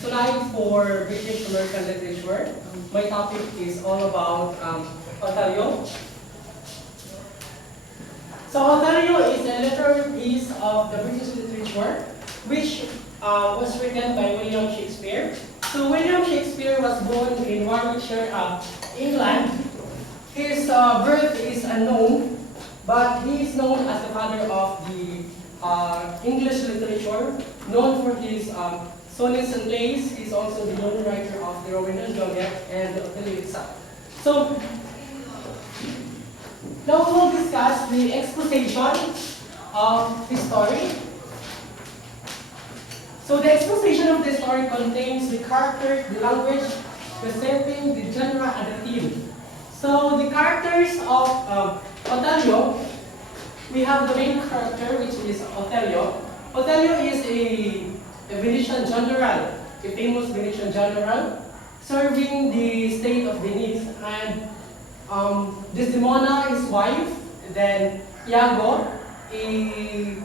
Tonight for British American literature, my topic is all about Othello. So Othello is a literary piece of the British literature which was written by William Shakespeare. So William Shakespeare was born in Warwickshire, England. His birth is unknown, but he is known as the father of the English literature, known for his sonnets and plays. He's also the known writer of the Romeo and Juliet and the Othello itself. So now we will discuss the exposition of the story. So the exposition of the story contains the characters, the language, the setting, the genre, and the theme. So the characters of Othello, we have the main character, which is Othello. Othello is a Venetian general, a famous Venetian general, serving the state of Venice, and Desdemona, his wife, then Iago, an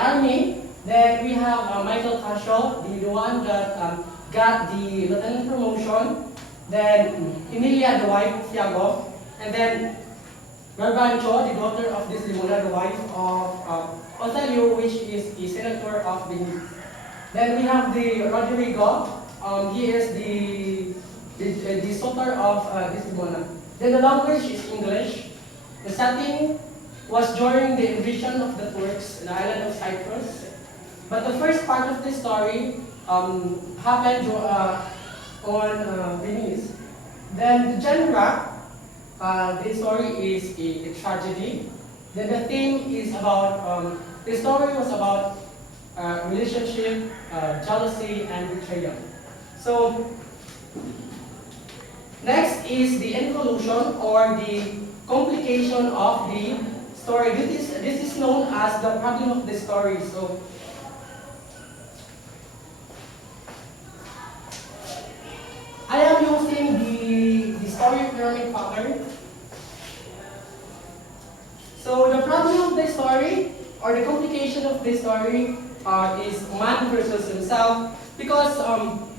army. Then we have Michael Cassio, the one that got the lieutenant promotion. Then Emilia, the wife of Iago, and then Garbancho, the daughter of Desdemona, the wife of Othello, which is the senator of Venice. Then we have the Rodrigo. He is the suitor of Desdemona. Then the language is English. The setting was during the invasion of the Turks in the island of Cyprus. But the first part of the story happened on Venice. Then the genre, the story is a tragedy. Then the theme is about, the story was about relationship, jealousy, and betrayal. So next is the involution or the complication of the story. This is known as the problem of the story. So I am using the story pyramid pattern. So the problem of the story or the complication of the story is man versus himself, because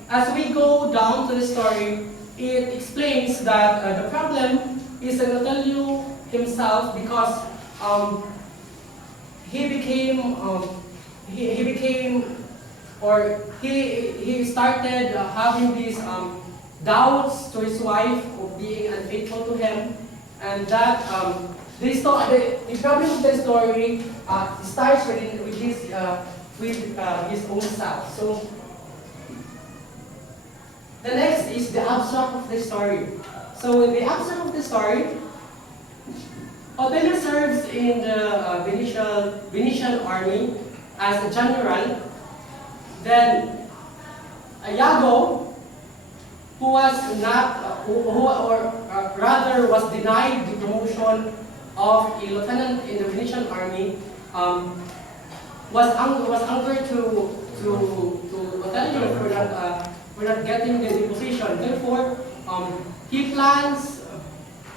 as we go down to the story, it explains that the problem is Othello himself, because he started having these doubts to his wife of being unfaithful to him, and that the problem of the story starts with his own self. So the next is the abstract of the story. So in the abstract of the story, Othello serves in the Venetian army as a general. Then Iago, who was not, rather was denied the promotion of a lieutenant in the Venetian army, was angered to Othello for not getting the position. Therefore, he plans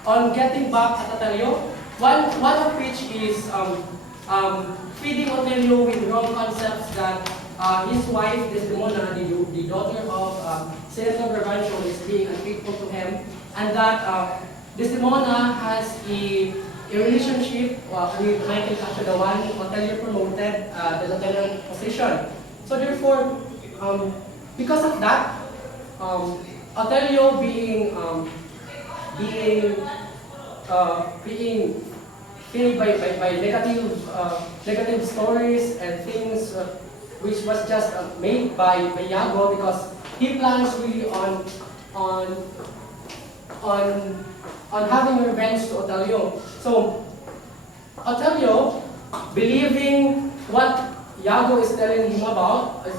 on getting back at Othello. One of which is feeding Othello with wrong concepts that his wife Desdemona, the daughter of Senator Garbancho, is being unfaithful to him, and that Desdemona has a relationship with Michael Cassio, the one Othello promoted the lieutenant position. So therefore, because of that, Othello being filled by negative stories and things which was just made by Iago, because he plans really on having revenge to Othello. So Othello, believing what Iago is telling him about, as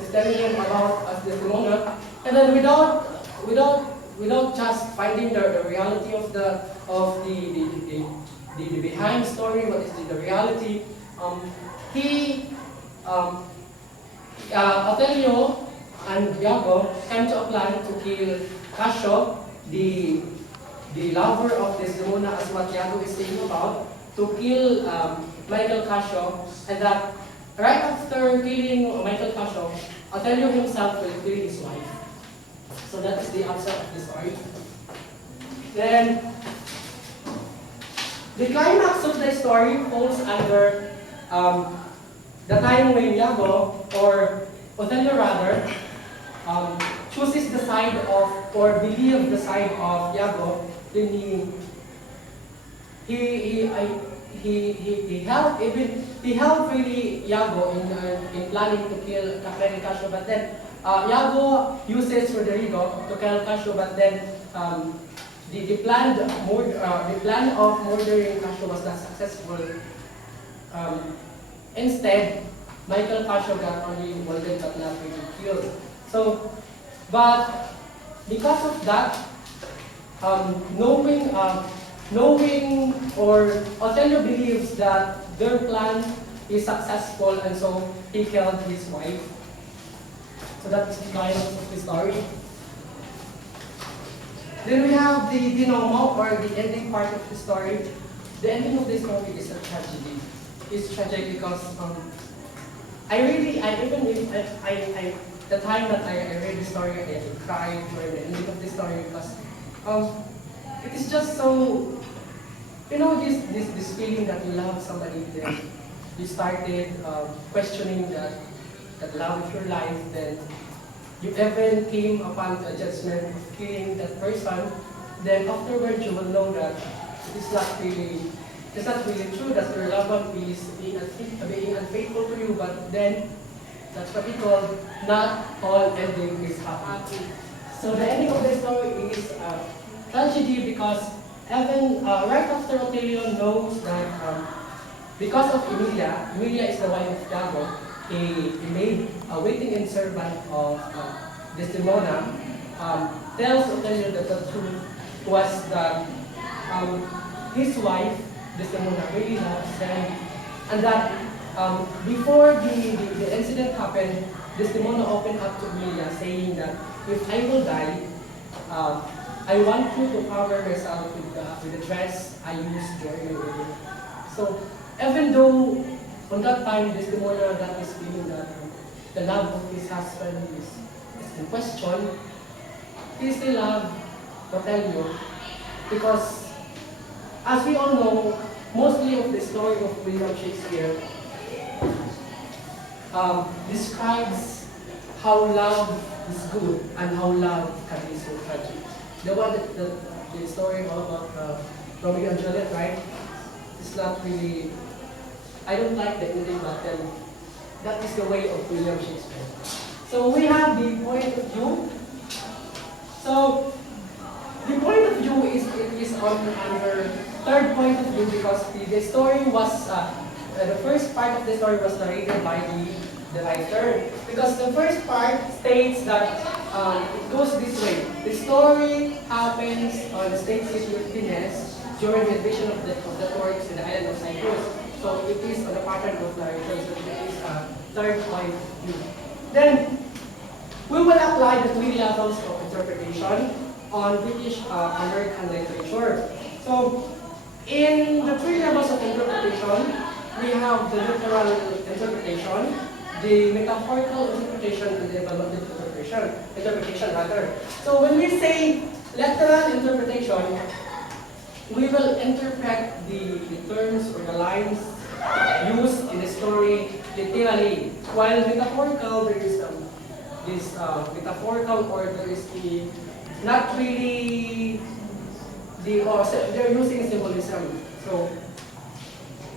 Desdemona, and then without just finding the reality of the behind story, what is the reality, Othello and Iago came to a plan to kill Cassio, the lover of Desdemona, as what Iago is saying about, to kill Michael Cassio, and that right after killing Michael Othello himself will kill his wife. So that is the upshot of the story. Then, the climax of the story falls under the time when Iago, or Othello rather, chooses the side of, or believes the side of Iago. Then he helped really Iago in planning to kill Cassio, but then Iago uses Roderigo to kill Cassio, but then the plan of murdering Cassio was not successful. Instead, Michael Cassio got only wounded but not really killed. So, but because of that, knowing or Othello believes that their plan is successful, and so he killed his wife. So that's the climax of the story. Then we have the denouement, or the ending part of the story. The ending of the story is a tragedy. It's tragic because the time that I read the story, I cried during the ending of the story because it is just so, this feeling that you love somebody, then you started questioning that love of your life, then you even came upon a judgment of killing that person, then afterwards you will know that it's not really true, that your loved one is being unfaithful to you, but then that's what we call not all ending is happy. So the ending of the story is tragedy because even right after Othello knows that because of Emilia is the wife of Iago, he made a waiting-in servant of Desdemona, tells Othello that the truth was that his wife, Desdemona, really loves him, and that before the incident happened, Desdemona opened up to Emilia saying that if I will die, I want you to cover yourself with the dress I used during my wedding. So even though on that time Desdemona that is feeling that the love of his husband is in question, he still loves Othello because, as we all know, mostly of the story of William Shakespeare describes how love is good and how love can be so tragic. The story all about Romeo and Juliet, right? It's not really, I don't like the ending, but then that is the way of William Shakespeare. So we have the point of view. So the point of view is on our third point of view because the story was, the first part of the story was narrated by the writer. Because the first part states that it goes this way. The story happens on the state city of Athens during the invasion of the Turks in the island of Cyprus. So it is on the pattern of narration, so it is a third point of view. Then we will apply the three levels of interpretation on British American literature. So in the three levels of interpretation, we have the literal interpretation, the metaphorical interpretation, and the evaluative interpretation rather. So when we say literal interpretation, we will interpret the terms or the lines used in the story literally. While metaphorical, there is this metaphorical, or there is the not really they're using symbolism. So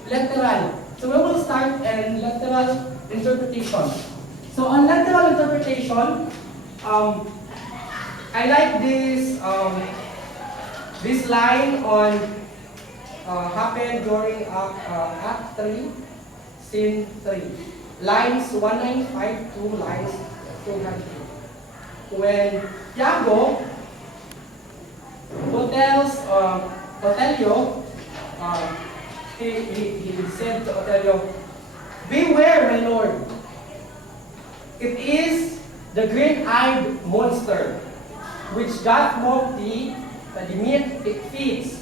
literal. So we will start in literal interpretation. So on literal interpretation, I like this line on happened during Act 3, Scene 3. Lines 195 to lines 200. When Iago tells Othello, he said to Othello, "Beware, my lord. It is the green-eyed monster which doth mock thee, the meat it feeds.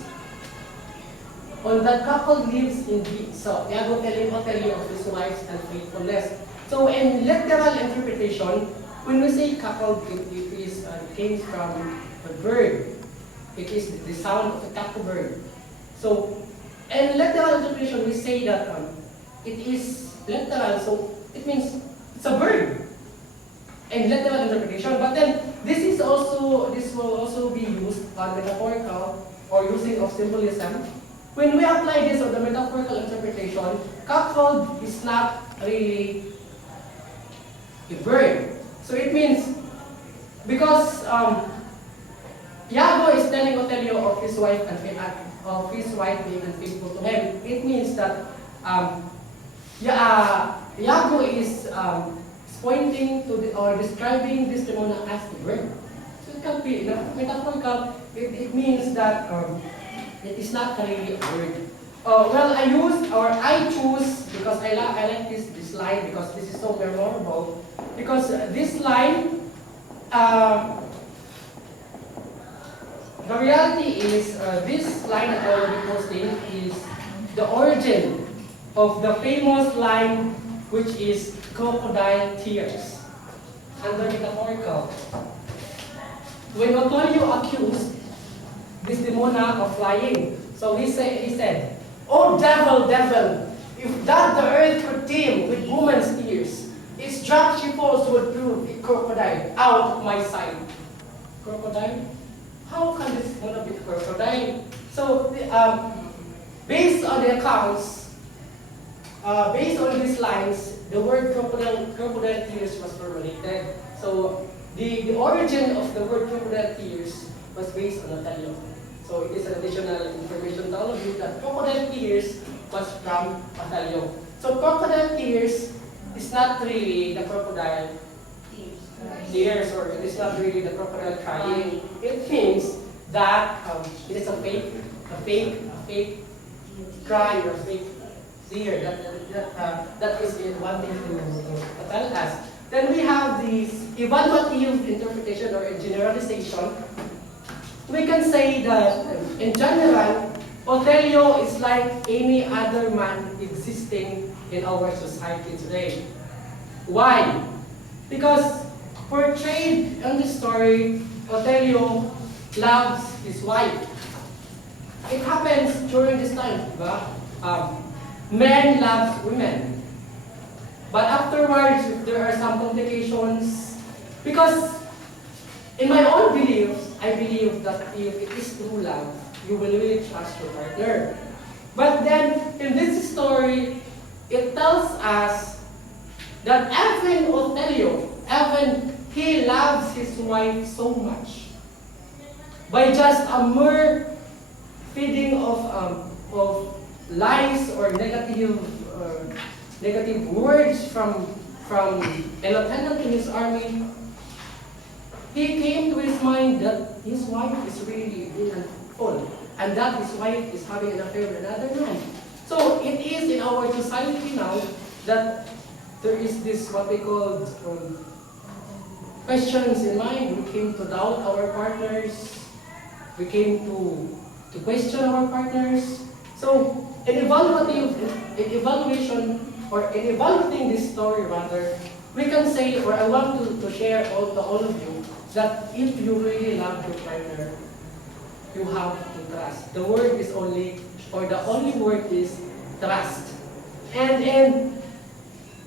On that couple lives indeed." So Iago telling Othello of his wife's unfaithfulness. So in literal interpretation, when we say cackled, it came from a bird. It is the sound of a cackle bird. So in literal interpretation, we say that it is literal, so it means it's a bird. In literal interpretation, but then this will also be used on metaphorical or using of symbolism. When we apply this on the metaphorical interpretation, cackled is not really a bird. So it means, because Iago is telling Othello of his wife being unfaithful to him, it means that Iago is pointing to or describing this demona as the bird. So it can be metaphorical. It means that it is not really a bird. Well, I choose because I like this line because this is so memorable. Because this line, the reality is this line that I will be posting is the origin of the famous line, which is crocodile tears, under metaphorical. When Othello accused this demona of lying, so he said, "Oh devil, devil, if that the earth could teem with woman's tears, its drop she falls would prove a crocodile out of my sight." Crocodile? How can this demona be crocodile? So, based on the accounts, based on these lines, the word crocodile tears was formulated. So the origin of the word crocodile tears was based on Othello. So it is an additional information to all of you that crocodile tears was from Othello. So crocodile tears is not really the crocodile tears, or it is not really the crocodile crying. It means that it is a fake cry or fake tear. That is one thing to tell us. Then we have the evaluative interpretation or generalization. We can say that in general, Othello is like any other man existing in our society today. Why? Because portrayed in the story, Othello loves his wife. It happens during this time, men love women. But afterwards, there are some complications. Because in my own beliefs, I believe that if it is true love, you will really trust your partner. But then, in this story, it tells us that even Othello, even he loves his wife so much. By just a mere feeding of lies or negative words from a lieutenant in his army, he came to his mind that his wife is really unfaithful, and that his wife is having an affair with another man. So it is in our society now that there is this what we call questions in mind. We came to doubt our partners. We came to question our partners. So in evaluating this story rather, we can say, or I want to share to all of you, that if you really love your partner, you have to trust. The word is only, or the only word is trust. And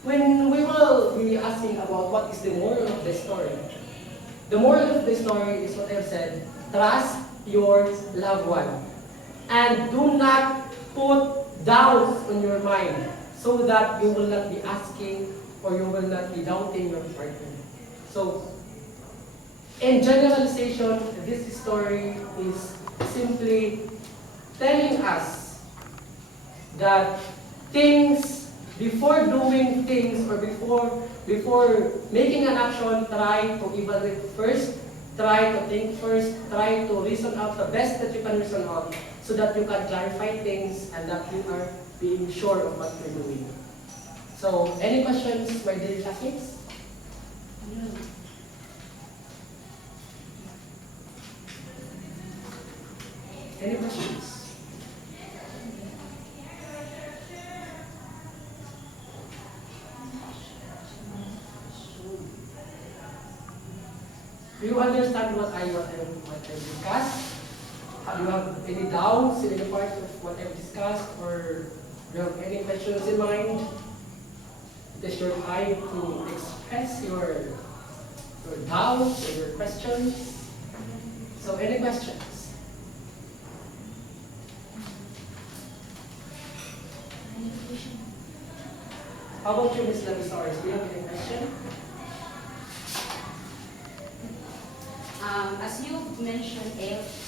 when we will be asking about what is the moral of the story, the moral of the story is what I've said: trust your loved one, and do not put doubts on your mind, so that you will not be asking or you will not be doubting your partner. So, in generalization, this story is simply telling us that things, before doing things or before making an action, try to evaluate first, try to think first, try to reason out the best that you can reason out, so that you can clarify things and that you are being sure of what you're doing. So, any questions, my dear classmates? Yeah. Any questions? Do you understand what I discussed? Do you have any doubts in any part of what I've discussed, or do you have any questions in mind? It is your time to express your doubts or your questions. So, any questions? How about you, Ms. Lavisaurus? Do you have any question? As you mentioned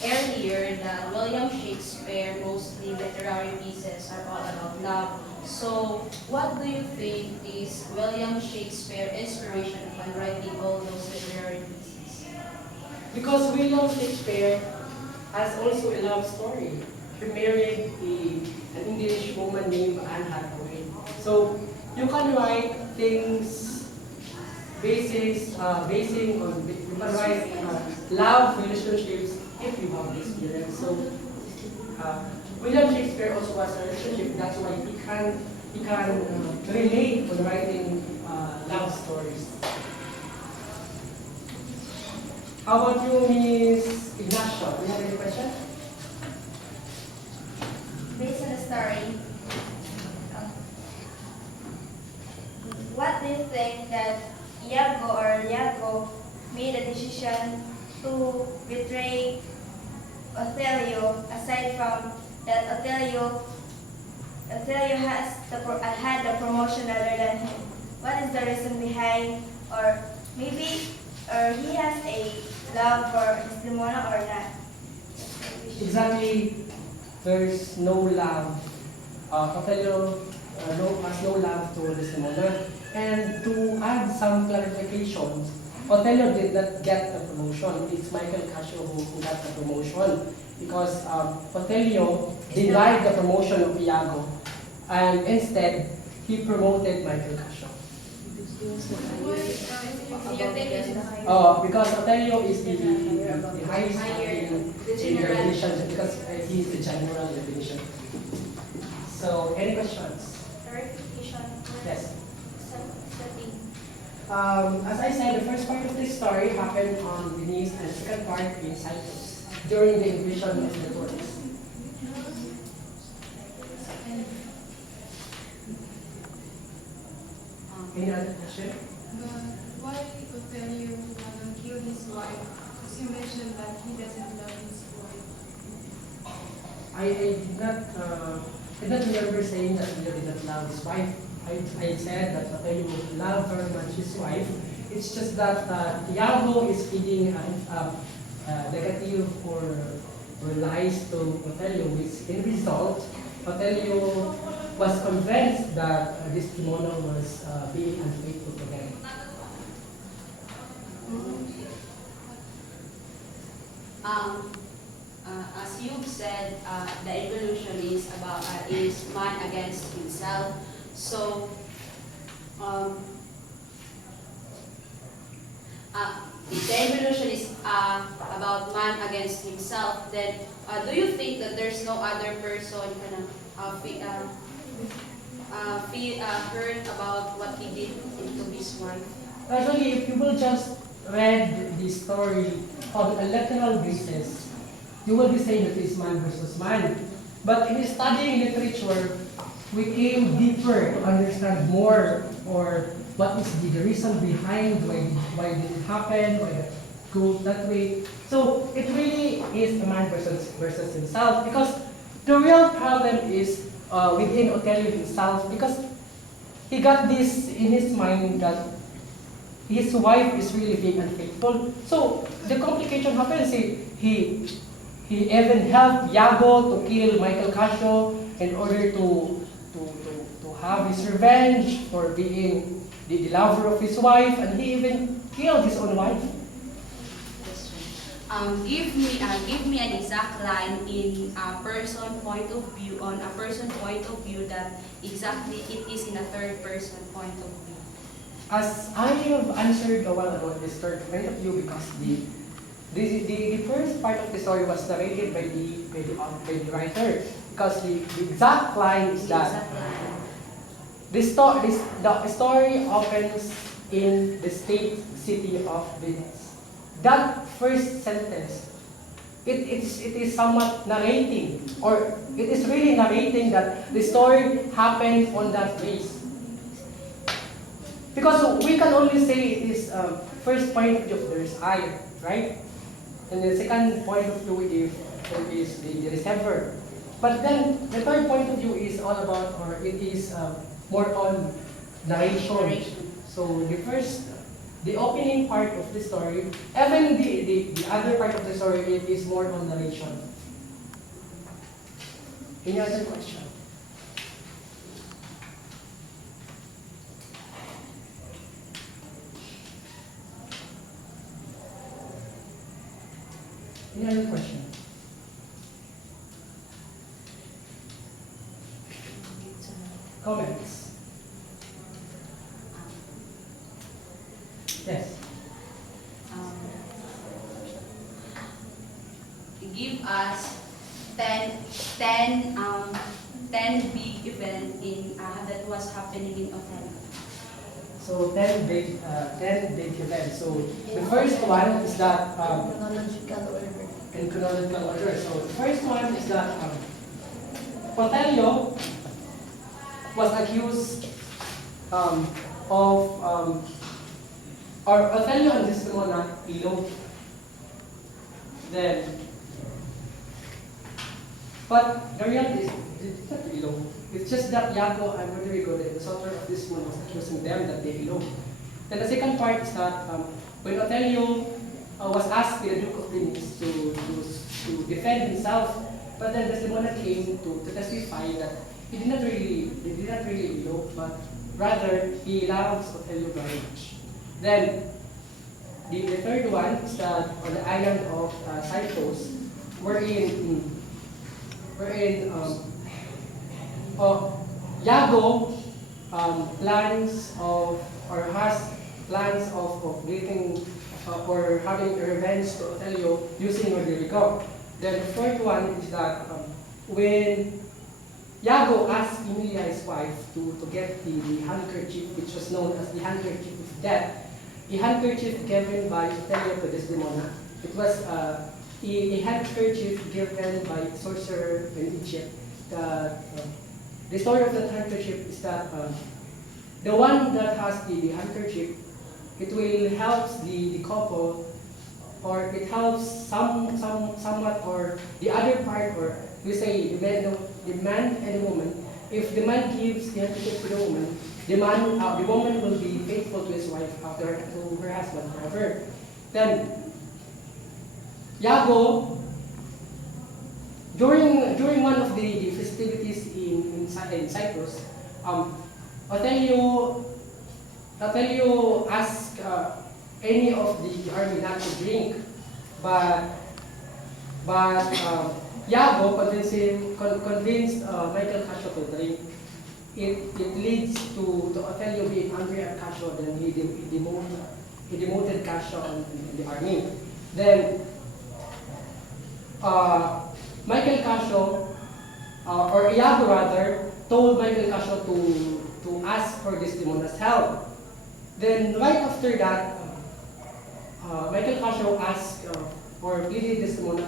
earlier, that William Shakespeare, mostly literary pieces, are all about love. So, what do you think is William Shakespeare's inspiration upon writing all those literary pieces? Because William Shakespeare has also a love story. He married an English woman named Anne Hathaway. So you can write things basing on you can write love relationships if you have the experience. So William Shakespeare also has a relationship. That's why he can relate on writing love stories. How about you, Miss Ignacio? Do you have any question? Based on the story, what do you think that Iago made a decision to betray Othello, aside from that Othello had the promotion rather than him? What is the reason behind, or maybe he has a love for Desdemona or not? Exactly, there's no love. Othello has no love to Desdemona. And to add some clarifications, Othello did not get the promotion. It's Michael Cassio who got the promotion because Othello denied the promotion of Iago, and instead he promoted Michael Cassio. Because Othello is the highest in the definition because he's the general definition. So, any questions? Clarification. Yes. Setting. As I said, the first part of this story happened on Venice and the second part in Cyprus during the invasion of the Turks. Any other question? Why Othello killed his wife? Because you mentioned that he doesn't love his wife. I did not remember saying that Othello did not love his wife. I said that Othello loved very much his wife. It's just that Iago is feeding negative or lies to Othello, which in result, Othello was convinced that Desdemona was being unfaithful to him. As you've said, the evolution is man against himself. So, if the evolution is about man against himself, then do you think that there's no other person heard about what he did to his wife? Actually, if you will just read the story on a literal basis, you will be saying that it's man versus man. But in studying literature, we came deeper to understand more, or what is the reason behind why did it happen, why it goes that way. So it really is a man versus himself, because the real problem is within Othello himself, because he got this in his mind that his wife is really being unfaithful. So the complication happens. He even helped Iago to kill Michael Cassio in order to have his revenge for being the lover of his wife, and he even killed his own wife. Give me an exact line in a person point of view, on a person point of view, that exactly it is in a third person point of view. As I have answered a while ago, this third point of view, because the first part of the story was narrated by the writer, because the exact line is that the story opens in the state city of Venice. that first sentence, it is somewhat narrating, or it is really narrating that the story happened on that place. Because we can only say it is first point of view, there is I, right? And the second point of view is the receiver. But then the third point of view is all about, or it is more on narration. So the opening part of the story, even the other part of the story, it is more on narration. Any other question? Any other question? Comments? Yes. Give us 10 big events that was happening in Othello. So 10 big events. So the first one is that Chronological order. in chronological order. So the first one is that Othello was accused or Othello and Desdemona eloped. Then, but the reality is, it's not elope. It's just that Iago and Rodrigo, the author of this one, was accusing them that they eloped. Then the second part is that when Othello was asked by the Duke of Venice to defend himself, but then Desdemona came to testify that he did not really elope, but rather he loves Othello very much. Then the third one is that on the island of Cyprus, Iago plans of or has plans of getting or having a revenge to Othello using Rodrigo. Then the fourth one is that when Iago asked Emilia, his wife, to get the handkerchief, which was known as the handkerchief of death, the handkerchief given by Othello to Desdemona. It was a handkerchief given by a sorcerer in Egypt. The story of that handkerchief is that the one that has the handkerchief, it will help the couple, or it helps somewhat, or the other part, or we say the man and the woman. If the man gives the handkerchief to the woman, the woman will be faithful to his wife to her husband forever. Then Iago, during one of the festivities in Cyprus, Othello asked any of the army not to drink, but Iago convinced Michael Cassio to drink. It leads to Othello being angry at Cassio, then he demoted Cassio in the army. Then Michael Cassio, or Iago rather, told Michael Cassio to ask for Desdemona's help. Then right after that, Michael Cassio asked or pleaded Desdemona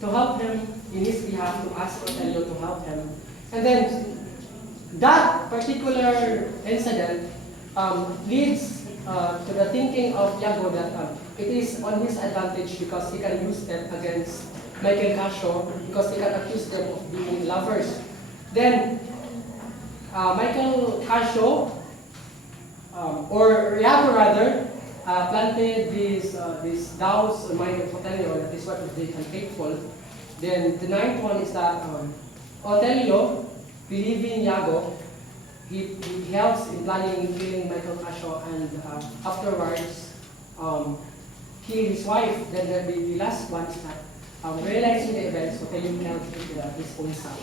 to help him in his behalf, to ask Othello to help him. And then that particular incident leads to the thinking of Iago that it is on his advantage because he can use them against Michael Cassio, because he can accuse them of being lovers. Then Michael Cassio, or Iago rather, planted these doubts on mind of Othello that is what if they unfaithful. Then the ninth one is that Othello, believing Iago, he helps in planning killing Michael Cassio, and afterwards kill his wife. Then the last one is that realizing the events, Othello killed his own son.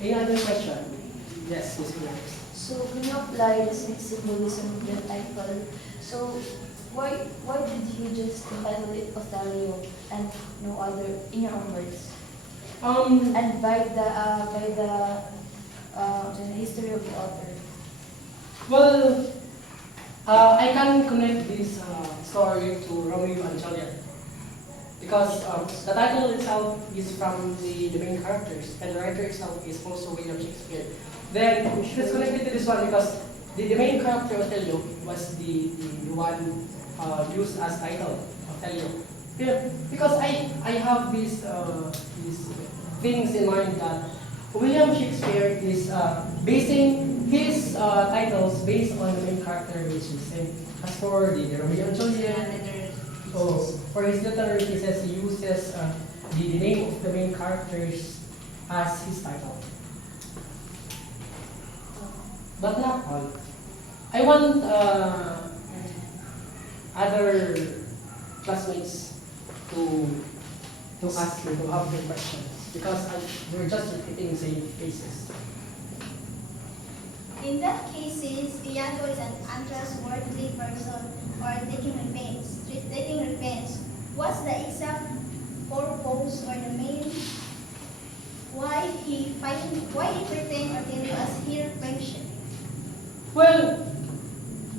Any other question? Yes, Ms. Williams. So when you apply the symbolism of the title, so why did you just entitle it Othello and no other, in your own words? And by the history of the author. Well, I can connect this story to Romeo and Juliet because the title itself is from the main characters, and the writer itself is also William Shakespeare. Then it's connected to this one because the main character Othello was the one used as title, Othello. Because I have these things in mind that William Shakespeare is basing his titles based on the main character which is him. As for the Romeo and Juliet, for his literary pieces, he uses the name of the main characters as his title. But not all. I want other classmates to ask you, to have their questions, because we're just repeating the same faces. In that cases, Iago is an untrustworthy person or taking revenge. What's the exact purpose or the main why he pretend Othello as his friendship? Well,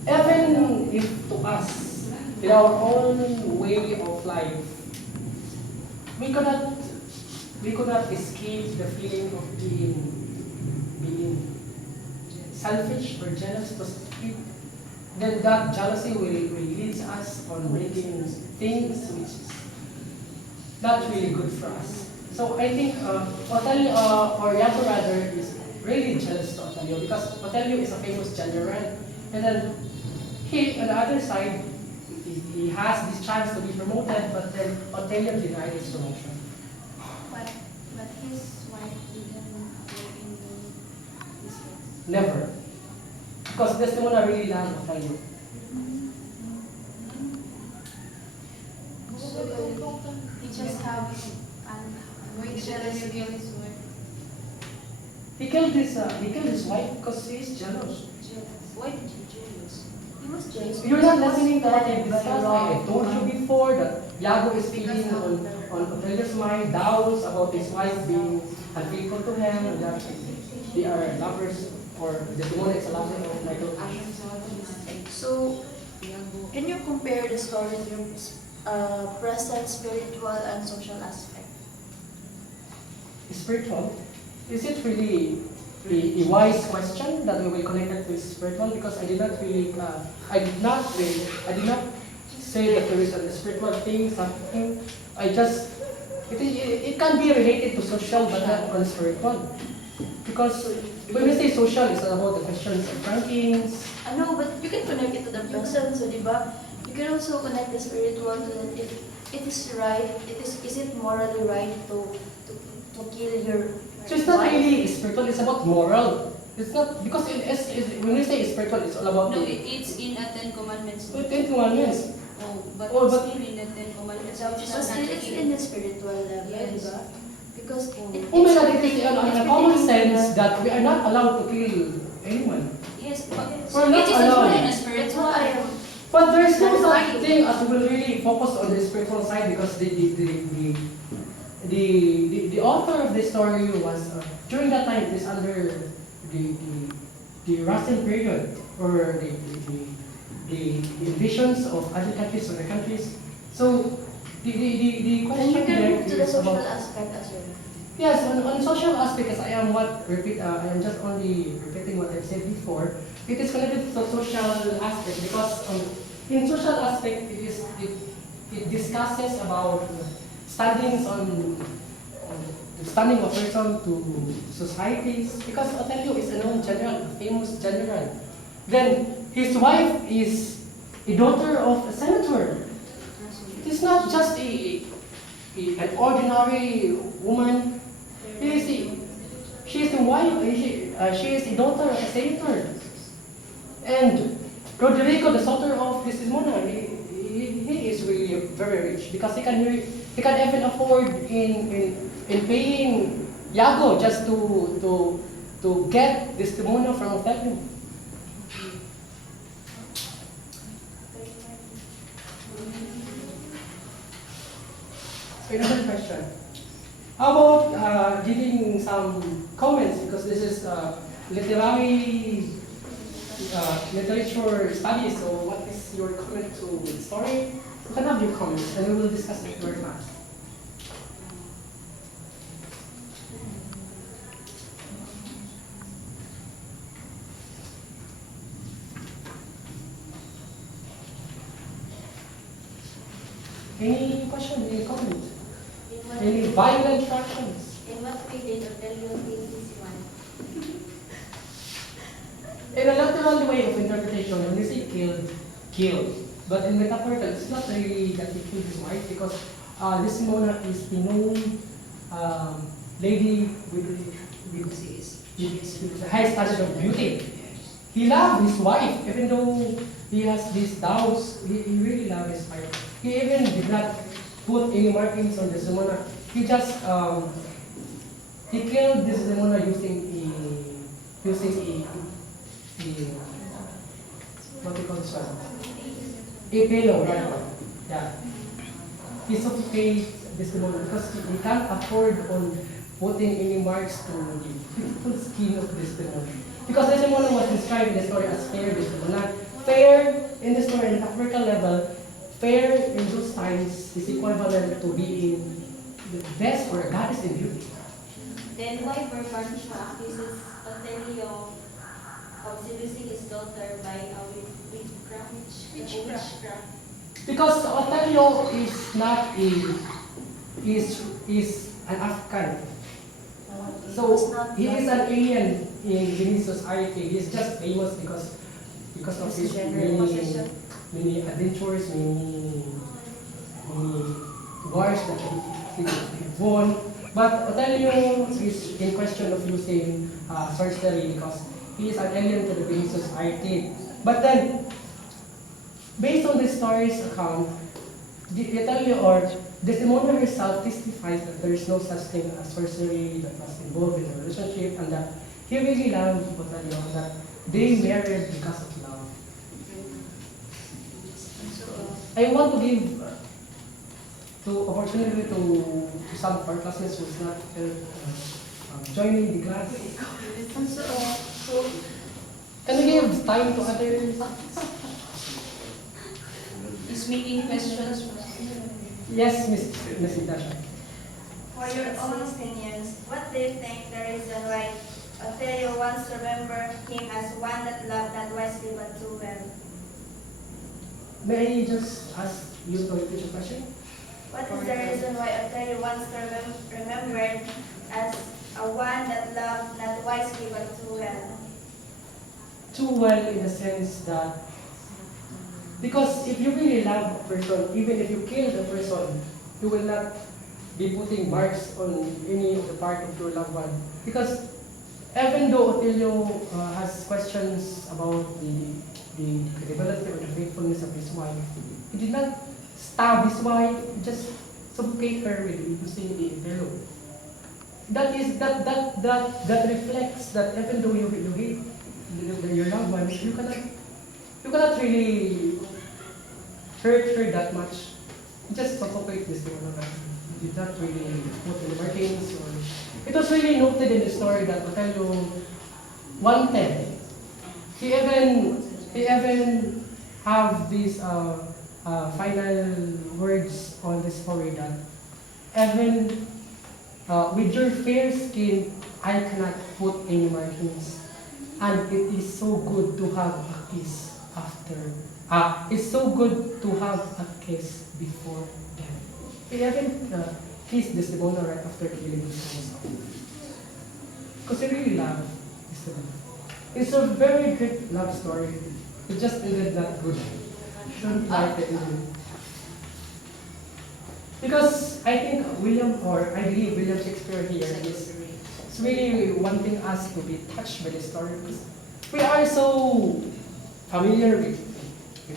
even if to us, in our own way of life, we could not escape the feeling of being selfish or jealous to speak. Then that jealousy will lead us on making things which is not really good for us. So I think Othello, or Iago rather, is really jealous to Othello because Othello is a famous general, and then he, on the other side, he has this chance to be promoted, but then Othello denied his promotion. But his wife didn't work in this case. Never. Because Desdemona really loved Othello. He just have why did Othello kill his wife? He killed his wife because he is jealous. Why did you jealous? He was jealous. You're not listening to what I discussed. I told you before that Iago is feeling on Othello's mind doubts about his wife being unfaithful to him, and that they are lovers, or Desdemona is a lover of Michael. So, can you compare the story through present, spiritual, and social aspect? Spiritual? Is it really a wise question that we will connect it to spiritual? Because I did not say that there is a spiritual thing, something. It can be related to social, but not on spiritual. Because when we say social, it's about the questions of rankings. I know, but you can connect it to the present, so diba? You can also connect the spiritual to that if it is right, is it morally right to kill your So it's not really spiritual, it's about moral. It's not, because when we say spiritual, it's all about No, it's in a Ten Commandments. the Ten Commandments. But Oh, it's but- still in the Ten Commandments. So it's in the spiritual level, Yes. diba? Because Oh my God, it is on a common sense that we are not allowed to kill anyone. Yes, but We're not it is allowed. actually in a That's spiritual. what I am. But there's no such thing as we will really focus on the spiritual side, because the author of the story was during that time it is under the Russian period, or the invasions of other countries, other countries. So the Then question you can there move to the is social about, aspect as well. yes, on social aspect, as I am just only repeating what I've said before. It is connected to social aspect because in social aspect it discusses about standings on the standing of person to societies, because Othello is a known general, a famous general. Then his wife is a daughter of a senator. It is not just an ordinary woman. She is the wife. She is the daughter of a senator. And Rodrigo, the daughter of Desdemona, he is really very rich because he can even afford in paying Iago just to get Desdemona from Othello. So another question. How about giving some comments, because this is literary literature studies, so what is your comment to the story? You can have your comments and we will discuss it very fast. Any question, any comment? Any violent reactions? In what way did Othello kill his wife? In a literal way of interpretation, when you say killed, killed. But in metaphorical, it's not really that he killed his wife because this monarch is the known lady with the high standard of beauty. He loved his wife, even though he has these doubts, he really loved his wife. He even did not put any markings on Desdemona. He just he killed Desdemona using a what do you call this one? A pillow, right? Yeah. He suffocated Desdemona because he can't afford on putting any marks to the beautiful skin of Desdemona. Because Desdemona was described in the story as fair Desdemona. Fair in the story, in the African level, fair in those times is equivalent to being the best or goddess in beauty. Then why Barbarishma accuses Othello of seducing his daughter by a witchcraft? Because Othello is not is an African. So he is an alien in Guinean society. He is just famous because of his many adventures, many wars that he won. But Othello is in question of using sorcery because he is an alien to the Guinean society. But then, based on the story's account, Othello or Desdemona herself testifies that there is no such thing as sorcery that was involved in the relationship and that he really loved Othello and that they married because of love. I want to give opportunity to some of our classmates who is not joining the class. Can we give time to others? Is making questions. Yes, Miss Natasha. For your own opinions, what do you think the reason why Othello wants to remember him as one that loved not wisely but too well? May I just ask you to repeat your question? What is the reason why Othello wants to remembered as a one that loved not wisely but too well? Too well in the sense that because if you really love a person, even if you kill the person, you will not be putting marks on any of the part of your loved one. Because even though Othello has questions about the credibility or the faithfulness of his wife, he did not stab his wife, he just suffocate her with using the pillow. That reflects that even though you hate your loved ones, you cannot really hurt her that much. Just suffocate this one. You did not really put in the markings or it was really noted in the story that Othello wanted. He even have these final words on the story that even with your fair skin, I cannot put any markings. And it is so good to have a kiss after. It's so good to have a kiss before death. He even kissed Desdemona right after killing his own son. Because he really loved Desdemona. It's a very good love story. It just ended not good. Shouldn't like the ending. Because I think I believe William Shakespeare here is really wanting us to be touched by the story because we are so familiar with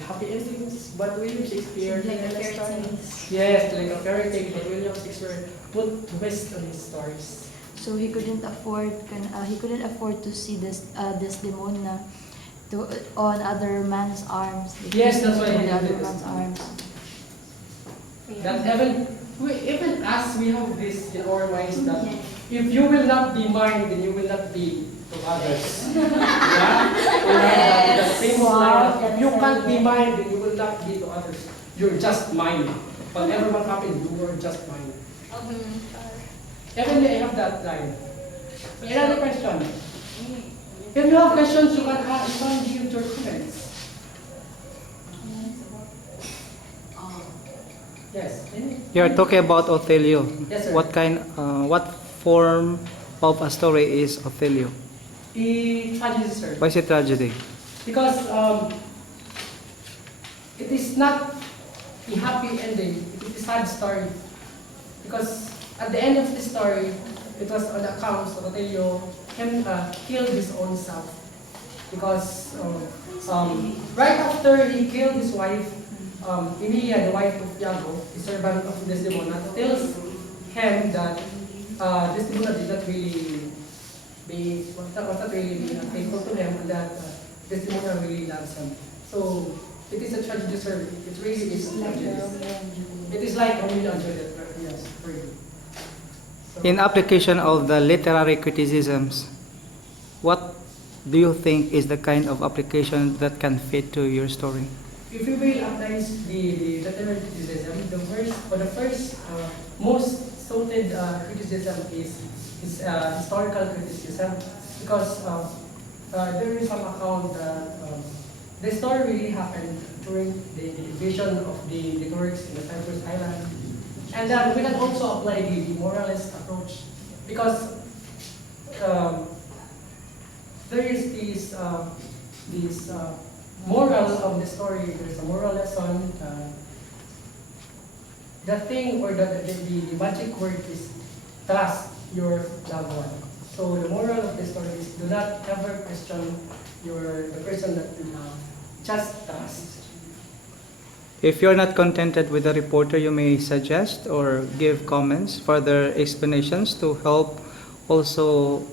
happy endings, but William Shakespeare Like a fairy tale. Yes, like a fairy tale, but William Shakespeare put twist on his stories. So he couldn't afford to see this Desdemona on other man's arms. Yes, that's why he on did other this. man's arms. That even us, we have this in our minds that if you will not be mine, then you will not be to others. Yeah? You have the same line. If you can't be mine, then you will not be to others. You're just mine. Whatever what happened, you were just mine. Even I have that line. So another question. If you have questions, you can give your comments. Yes. You are talking about Othello. Yes, sir. What form of a story is Othello? A tragedy, sir. Why is it tragedy? Because it is not a happy ending. It is a sad story. Because at the end of the story, it was on the accounts of Othello killed his own self. Because right after he killed his wife, Emilia, the wife of Iago, the servant of Desdemona, tells him that Desdemona did not really was not really faithful to him, and that Desdemona really loves him. So it is a tragedy, sir. It really is a tragedy. It is like Romeo and Juliet, yes, for you. So, In application of the literary criticisms, what do you think is the kind of application that can fit to your story? if you will apply the literary criticism, the first most suited criticism is historical criticism, because there is some account that the story really happened during the invasion of the Turks in the Cyprus Island, and then we can also apply the moralist approach, because there is this moral of the story. There's a moral lesson. The thing or the magic word is trust your loved one. So the moral of the story is do not ever question the person that you love. Just trust. If you're not contented with the reporter, you may suggest or give comments, further explanations to help also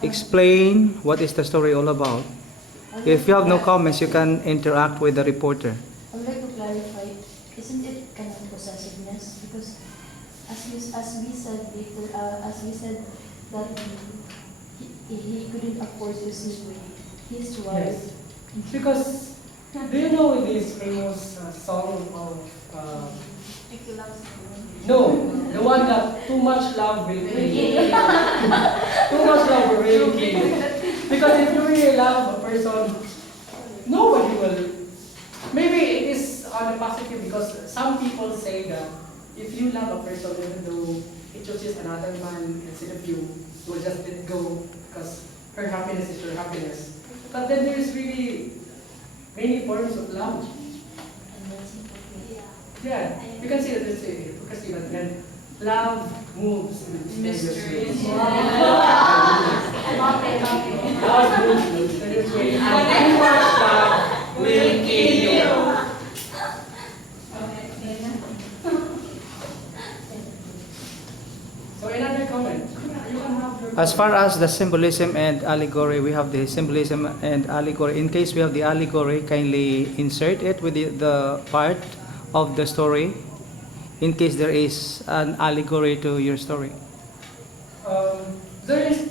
explain what is the story all about. If you have no comments, you can interact with the reporter. I would like to clarify, isn't it kind of possessiveness? Because as we said that he couldn't afford to sleep with his wife. Yes. Because do you know this famous song of If you love someone. no, the one that too much love will kill you. Too much love will really kill you. Because if you really love a person, nobody will. Maybe it is on the positive, because some people say that if you love a person, even though he chooses another man instead of you will just let go because her happiness is your happiness. But then there is really many forms of love. And that's hypocrite. Yeah, you can see that there's a hypocrisy, but then love moves in mysterious ways. Love moves in mysterious ways. And too much love will kill you. So another comment. You can have your As far as the symbolism and allegory, we have the symbolism and allegory. In case we have the allegory, kindly insert it with the part of the story, in case there is an allegory to your story. there is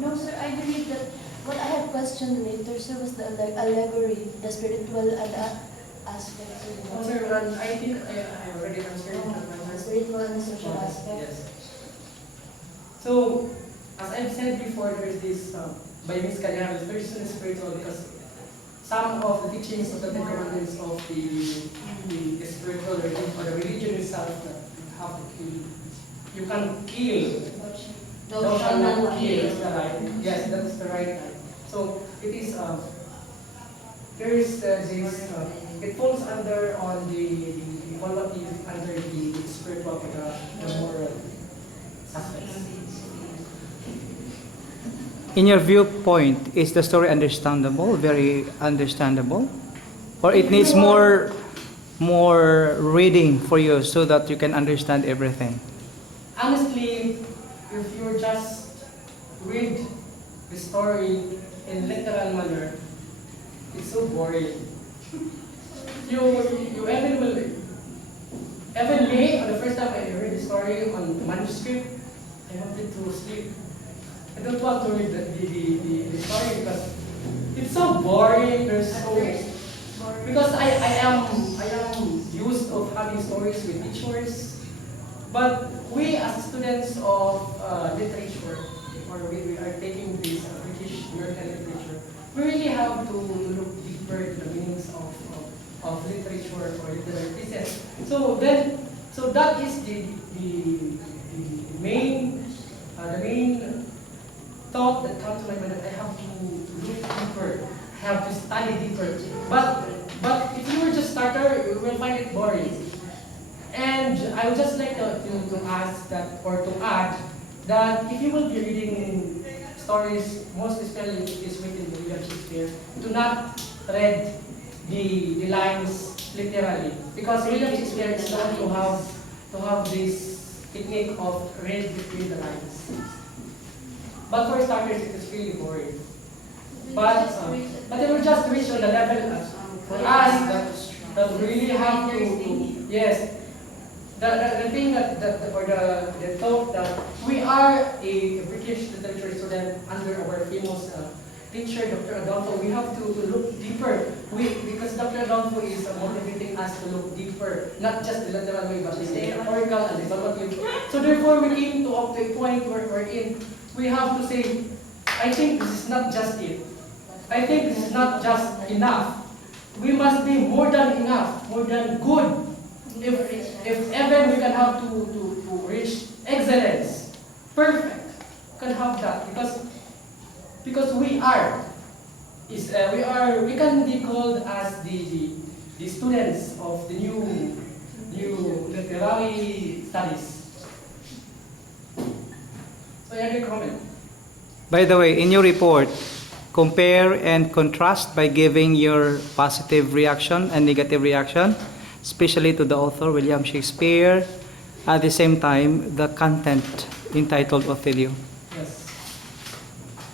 No, sir, I believe that what I had questioned later, sir, was the allegory, the spiritual aspect. sir, I think I already answered that. Spiritual and social aspect. Yes. So, as I've said before, there is this, by Ms. Cañares, there is a spiritual, because some of the teachings of the Ten Commandments of the spiritual religion, or the religion itself, that you have to kill. You can kill. Thou shalt not kill. That's the right. Yes, that's the right time. So, it is, there is this, it falls under on the quality, under the spiritual, the moral aspects. In your viewpoint, is the story understandable, very understandable? Or it needs more reading for you so that you can understand everything? Honestly, if you just read the story in literal manner, it's so boring. You even will, even me, on the first time I read the story on the manuscript, I wanted to sleep. I don't want to read the story because it's so boring. There's so because I am used of having stories with teachers, but we as students of literature, or we are taking this British American literature, we really have to look deeper to the meanings of literature or literary pieces. So that is the main thought that comes to my mind, that I have to look deeper, I have to study deeper. But if you were just starter, you will find it boring. And I would just like to ask that, or to add, that if you will be reading stories, most especially if it is written by William Shakespeare, do not read the lines literally. Because William Shakespeare is known to have this technique of read between the lines. But for starters, it is really boring. But it will just reach on the level for us that we really have to yes. The thing or the thought that we are a British literature student under our famous teacher, Dr. Adolfo, we have to look deeper. Because Dr. Adolfo is motivating us to look deeper, not just the literal way, but the metaphorical and the summative. So therefore, we came to up to a point where we're in. We have to say, I think this is not just it. I think this is not just enough. We must be more than enough, more than good. If ever we can have to reach excellence, perfect, can have that because we can be called as the students of the new literary studies. So any comment? By the way, in your report, compare and contrast by giving your positive reaction and negative reaction, especially to the author, William Shakespeare, at the same time, the content entitled Othello. Yes.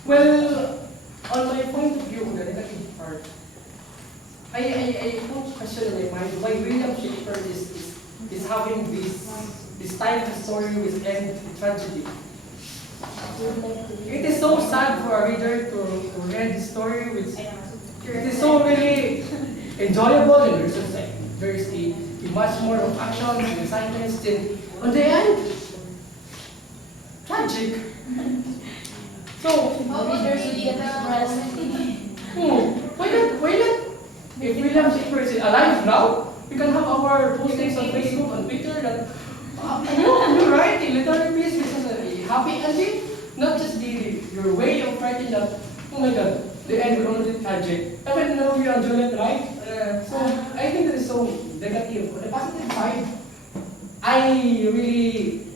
Well, on my point of view, the negative part, I don't question in my mind why William Shakespeare is having this type of story with end tragedy. It is so sad for a reader to read the story with it is so really enjoyable and there's a much more of action and excitement still. On the end, tragic. So Readers will get depressed. why not? If William Shakespeare is alive now, we can have our postings on Facebook and Twitter that you write a literary piece which is a happy ending, not just your way of writing that, oh my god, the end will only be tragic. Even though we enjoy it, right? So I think that is so negative. On the positive side, I really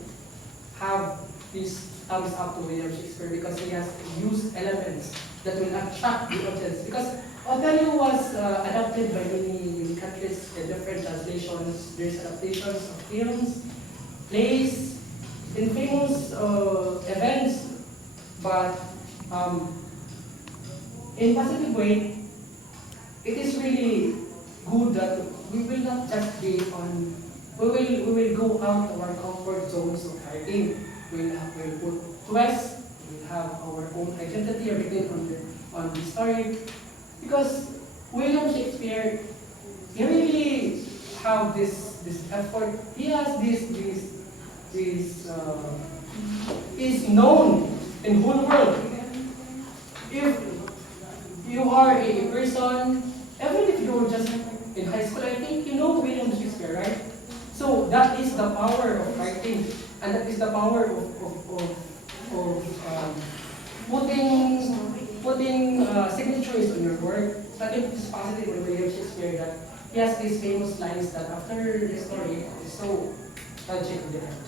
have this thumbs up to William Shakespeare because he has used elements that will attract the audience. Because Othello was adapted by many countries in different translations. There's adaptations of films, plays, in famous events, but in positive way, it is really good that we will not just be on. We will go out of our comfort zones of writing. We'll put twists. We'll have our own identity written on the story, because William Shakespeare, he really have this effort. He has this is known in whole world. If you are a person, even if you're just in high school, I think you know William Shakespeare, right? So that is the power of writing, and that is the power of putting signatures on your work. So I think it is positive with William Shakespeare that he has these famous lines that after the story is so tragic in the end.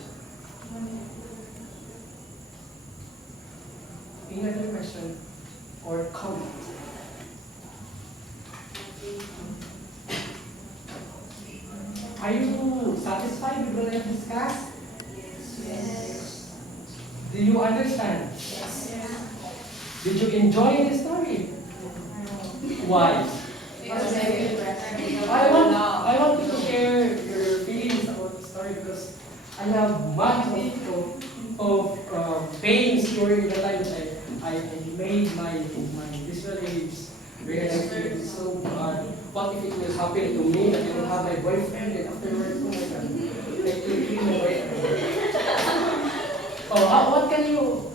Any other question or comment? Are you satisfied with what I have discussed? Yes. Do you understand? Yes. Did you enjoy the story? Why? Because I want you to share your feelings about the story because I have much of pains during the time that I made my visual aids realize that it's so hard. What if it will happen to me that I will have my boyfriend and afterwards, oh my God, I will kill my boyfriend. Oh, what can you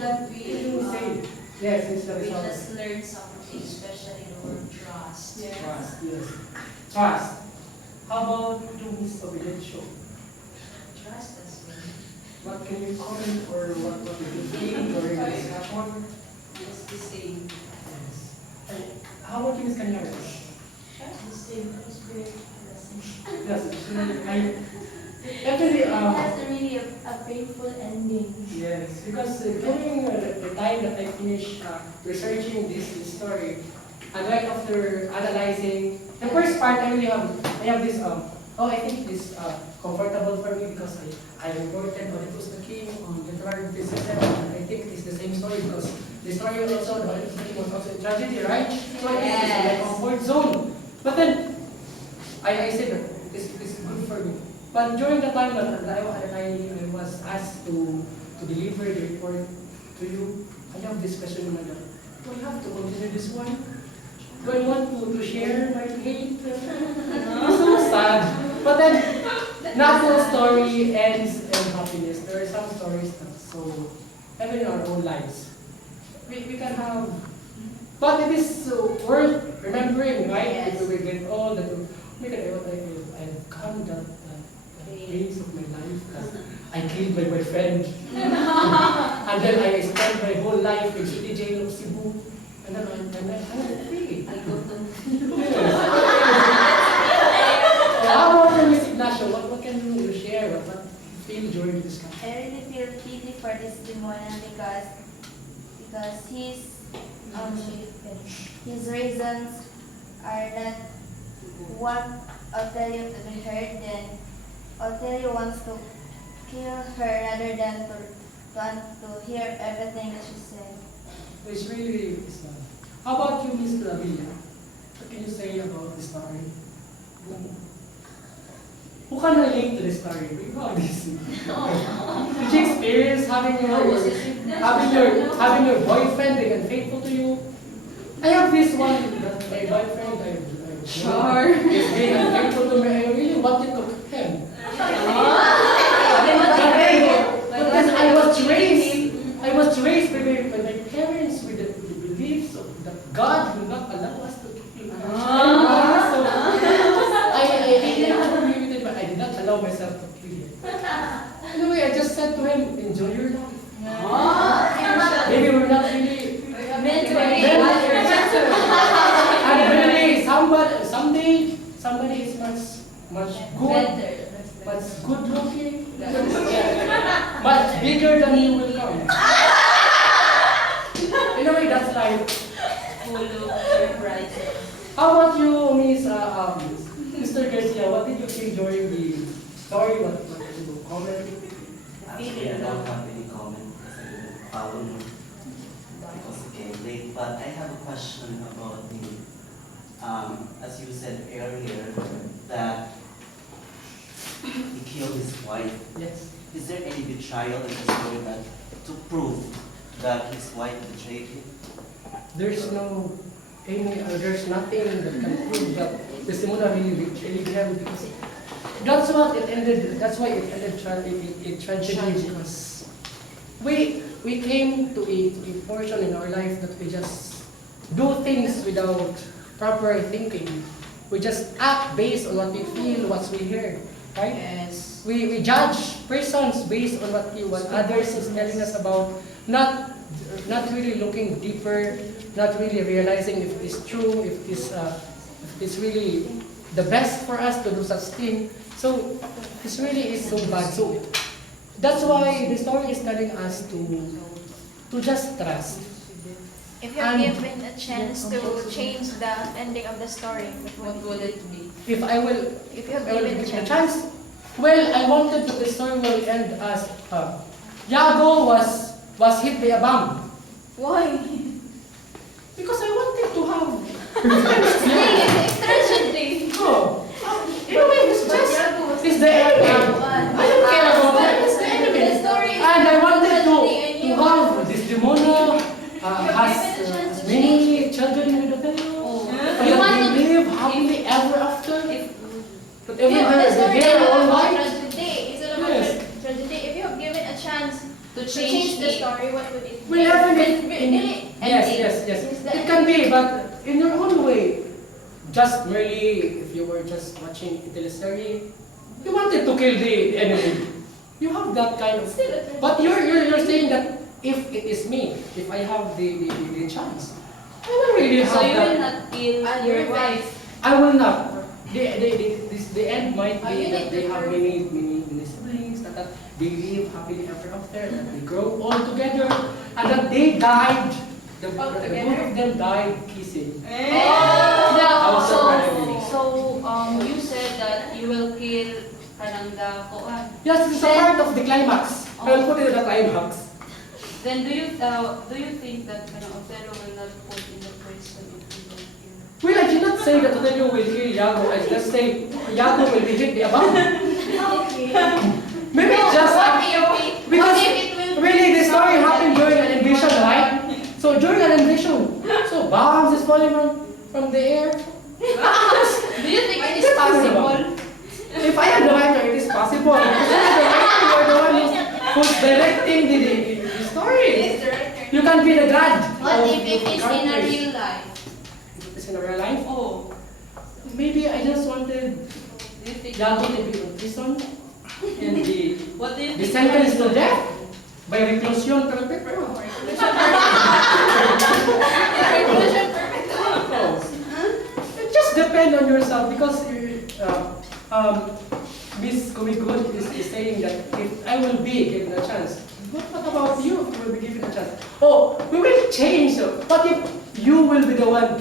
That say? Yes, it's the we result. just learned something, especially the word trust. Trust, yes. Trust. How about you, Miss Obilencio? Trust as well. What can you comment or what did you think during the discussion? It's the same. Yes. And how about you, Miss Canyares? The same. It's very pleasant. Yes, actually, It has really a painful ending. yes, because during the time that I finished researching this story, and right after analyzing the first part, I have this I think it's comfortable for me because I reported Oedipus the King on literary criticism, and I think it's the same story because the story also the Oedipus the King was also a tragedy, right? So it's my comfort zone. But then I said that it's good for me. But during the time that I was asked to deliver the report to you, I have this question in my mind. Do I have to continue this one? Do I want to share my hate? It's so sad. But then, not all story ends in happiness. There are some stories that so, even in our own lives, we can have. But it is worth remembering, right? Yes. If we get old, that I've come that phase of my life because I killed my boyfriend. And then I spent my whole life in city jail of Cebu. And then I'm free. I go to How about you, Miss Ignacio? What can you share? What you feel during this discussion? I really feel pity for this demonan because his reasons are that want Othello to be heard, then Othello wants to kill her rather than to hear everything that she said. It's really sad. How about you, Miss Lavilla? What can you say about the story? Who can relate to the story? We know this. Did you experience having your boyfriend being unfaithful to you? I have this one that my boyfriend is being unfaithful to me. I really wanted to kill him. Because I was raised by my parents with the beliefs of that God will not allow us to kill. So I did not allow myself to kill him. Anyway, I just said to him, enjoy your life. Maybe we're not really meant to. And really, someday, somebody is much good, much good looking, much bigger than you will come. Anyway, that's life. full of surprises. How about you, Miss Mr. Garcia? What did you feel during the story? What did you comment? Actually, I don't have any comment because I didn't follow you because it came late. But I have a question about the, as you said earlier, that he killed his wife. Yes. Is there any betrayal in the story that to prove that his wife betrayed him? There's nothing that can prove that the Simona really betrayed him because that's what it ended. That's why it ended tragedy because we came to a portion in our life that we just do things without proper thinking. We just act based on what we feel, what we hear, right? Yes. We judge persons based on what others is telling us about, not really looking deeper, not really realizing if it's true, if it's really the best for us to do such thing. So this really is so bad. So that's why the story is telling us to just trust. If you're given a chance to change the ending of the story, What would it be? If I will if you have I will given give a a chance. chance. Well, I wanted that the story will end as Yago was hit by a bomb. Why? Because I wanted to have. It's tragedy. Oh, anyway, it's the enemy. I don't care about that. It's the enemy. The story is And I wanted tragedy and to you have this But every Yeah, the story hair is all about white. tragedy. It's all about Yes. tragedy. If you have given a chance to To change change the it, story, what would it be? Well, definitely. Really, Yes, ending. yes, yes. Is the It can be, but in your own way. Just merely, if you were just watching a teleserie, you wanted to kill the enemy. You have that kind of. Still a tragedy. But you're saying that if it is me, if I have the chance, I will really have So you will that. not kill And your revenge. wife. I will not. The end might Oh, be you that need they to have prove. many siblings, that they live happily ever after, that they grow all together, and that they died. The All both together? of them died kissing. Oh, I was so, surprised. so you said that you will kill Kananda Koan. Yes, it's a part of the climax. I'll put it in the climax. Then do you think that Othello will not put in the prison if you don't kill? Well, I cannot say that Othello will kill Iago. I just say Iago will be hit the above. Maybe it's just because really the story happened during an invasion, right? So during an invasion, so bombs is falling from the air. Do you think it is possible? If I am the writer, it is possible. Because you are the writer, you are the one who's directing the story. You can be the god. What of if it the is in a characters. real life? If it is in a real life? Oh, Maybe I just wanted do you think? Iago to be in prison and What do you the think? sentence to death by reclusion perpetua. It just depends on yourself because Miss Kumigun is saying that if I will be given a chance, what about you if you will be given a chance? Oh, we will change. But if you will be the one